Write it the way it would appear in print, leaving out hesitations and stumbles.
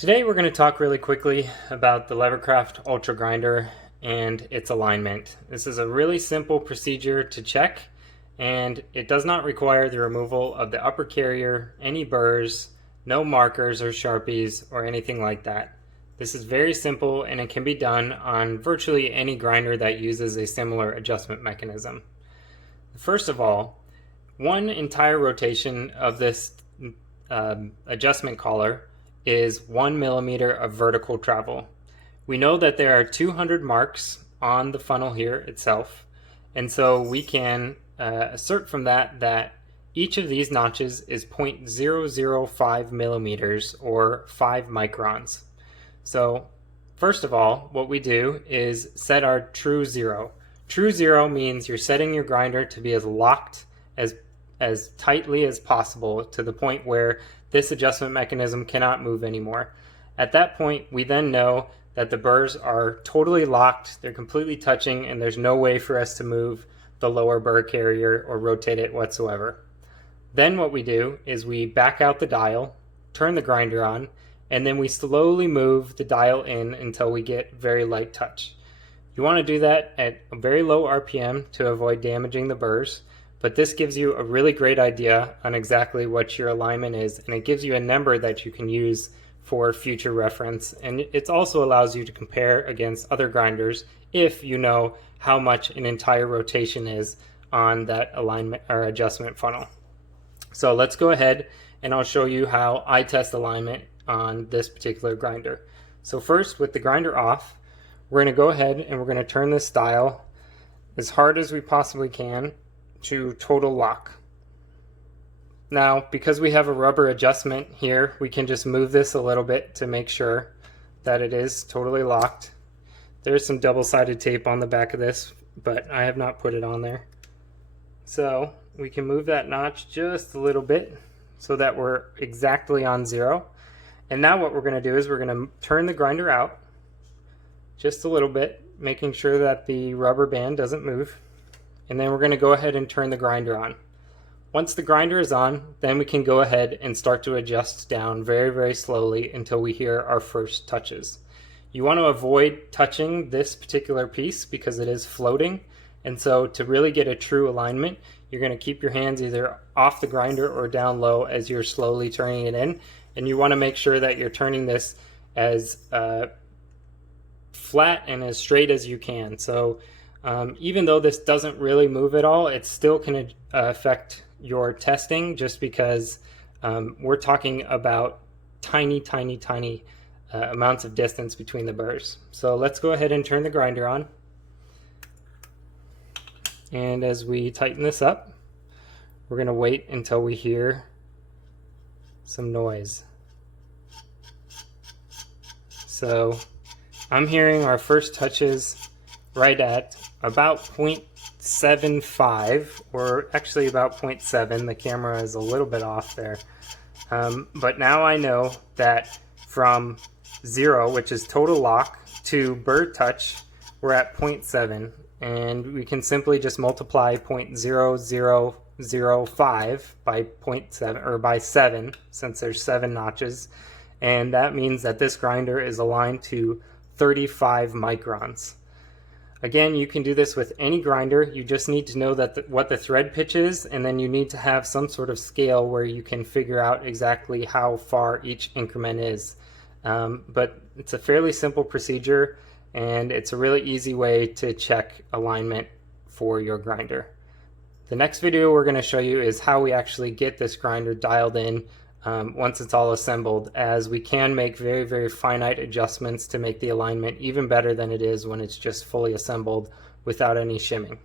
Today we're going to talk really quickly about the LeverCraft Ultra grinder and its alignment. This is a really simple procedure to check, and it does not require the removal of the upper carrier, any burrs, no markers or Sharpies or anything like that. This is very simple and it can be done on virtually any grinder that uses a similar adjustment mechanism. First of all, one entire rotation of this adjustment collar is 1 millimeter of vertical travel. We know that there are 200 marks on the funnel here itself, and so we can assert from that each of these notches is 0.005 millimeters or 5 microns. So first of all, what we do is set our true zero. True zero means you're setting your grinder to be as locked as tightly as possible to the point where this adjustment mechanism cannot move anymore. At that point, we then know that the burrs are totally locked, they're completely touching, and there's no way for us to move the lower burr carrier or rotate it whatsoever. Then what we do is we back out the dial, turn the grinder on, and then we slowly move the dial in until we get very light touch. You want to do that at a very low RPM to avoid damaging the burrs, but this gives you a really great idea on exactly what your alignment is, and it gives you a number that you can use for future reference, and it also allows you to compare against other grinders if you know how much an entire rotation is on that alignment or adjustment funnel. So let's go ahead and I'll show you how I test alignment on this particular grinder. So first, with the grinder off, we're going to go ahead and we're going to turn this dial as hard as we possibly can to total lock. Now, because we have a rubber adjustment here, we can just move this a little bit to make sure that it is totally locked. There's some double-sided tape on the back of this, but I have not put it on there. So we can move that notch just a little bit so that we're exactly on zero. And now what we're going to do is we're going to turn the grinder out just a little bit, making sure that the rubber band doesn't move. And then we're going to go ahead and turn the grinder on. Once the grinder is on, then we can go ahead and start to adjust down very, very slowly until we hear our first touches. You want to avoid touching this particular piece because it is floating, and so to really get a true alignment, you're going to keep your hands either off the grinder or down low as you're slowly turning it in, and you want to make sure that you're turning this as flat and as straight as you can. So even though this doesn't really move at all, it still can affect your testing just because we're talking about tiny amounts of distance between the burrs. So let's go ahead and turn the grinder on. And as we tighten this up, we're going to wait until we hear some noise. So I'm hearing our first touches right at about 0.75, or actually about 0.7. The camera is a little bit off there. But now I know that from 0, which is total lock, to burr touch, we're at 0.7. And we can simply just multiply 0.0005 by 0.7, or by 7, since there's 7 notches. And that means that this grinder is aligned to 35 microns. Again, you can do this with any grinder. You just need to know that what the thread pitch is, and then you need to have some sort of scale where you can figure out exactly how far each increment is. But it's a fairly simple procedure, and it's a really easy way to check alignment for your grinder. The next video we're going to show you is how we actually get this grinder dialed in once it's all assembled, as we can make very, very finite adjustments to make the alignment even better than it is when it's just fully assembled without any shimming.